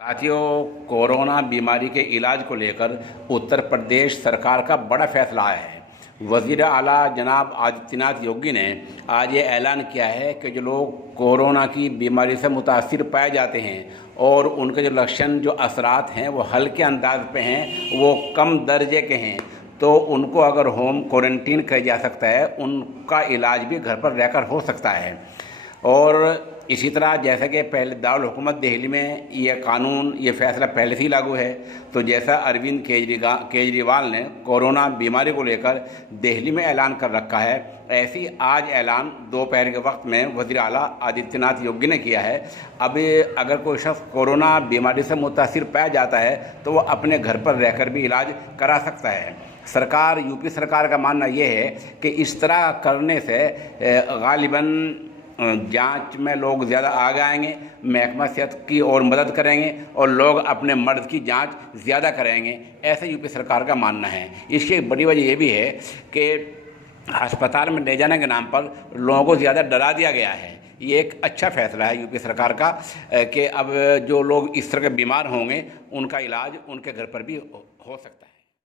साथियों, कोरोना बीमारी के इलाज को लेकर उत्तर प्रदेश सरकार का बड़ा फैसला आया है। वज़ीर आला जनाब आदित्यनाथ योगी ने आज ये ऐलान किया है कि जो लोग कोरोना की बीमारी से मुतासिर पाए जाते हैं और उनके जो लक्षण, जो असरात हैं वो हल्के अंदाज पे हैं, वो कम दर्जे के हैं, तो उनको अगर होम क्वारंटीन किया जा सकता है, उनका इलाज भी घर पर रहकर हो सकता है। और इसी तरह जैसा कि पहले दारुल हुकूमत दिल्ली में ये कानून, ये फैसला पहले से ही लागू है, तो जैसा अरविंद केजरीवाल ने कोरोना बीमारी को लेकर दिल्ली में ऐलान कर रखा है, ऐसी आज ऐलान दोपहर के वक्त में वज़ीर आला आदित्यनाथ योगी ने किया है। अब अगर कोई शख्स कोरोना बीमारी से मुतासिर पाया जाता है तो वो अपने घर पर रहकर भी इलाज करा सकता है। यूपी सरकार का मानना ये है कि इस तरह करने से गालिबन जांच में लोग ज़्यादा आगे आएंगे, महकमा सेहत की और मदद करेंगे और लोग अपने मर्द की जांच ज़्यादा करेंगे, ऐसा यूपी सरकार का मानना है। इसकी एक बड़ी वजह ये भी है कि अस्पताल में ले जाने के नाम पर लोगों को ज़्यादा डरा दिया गया है। ये एक अच्छा फैसला है यूपी सरकार का कि अब जो लोग इस तरह के बीमार होंगे उनका इलाज उनके घर पर भी हो सकता है।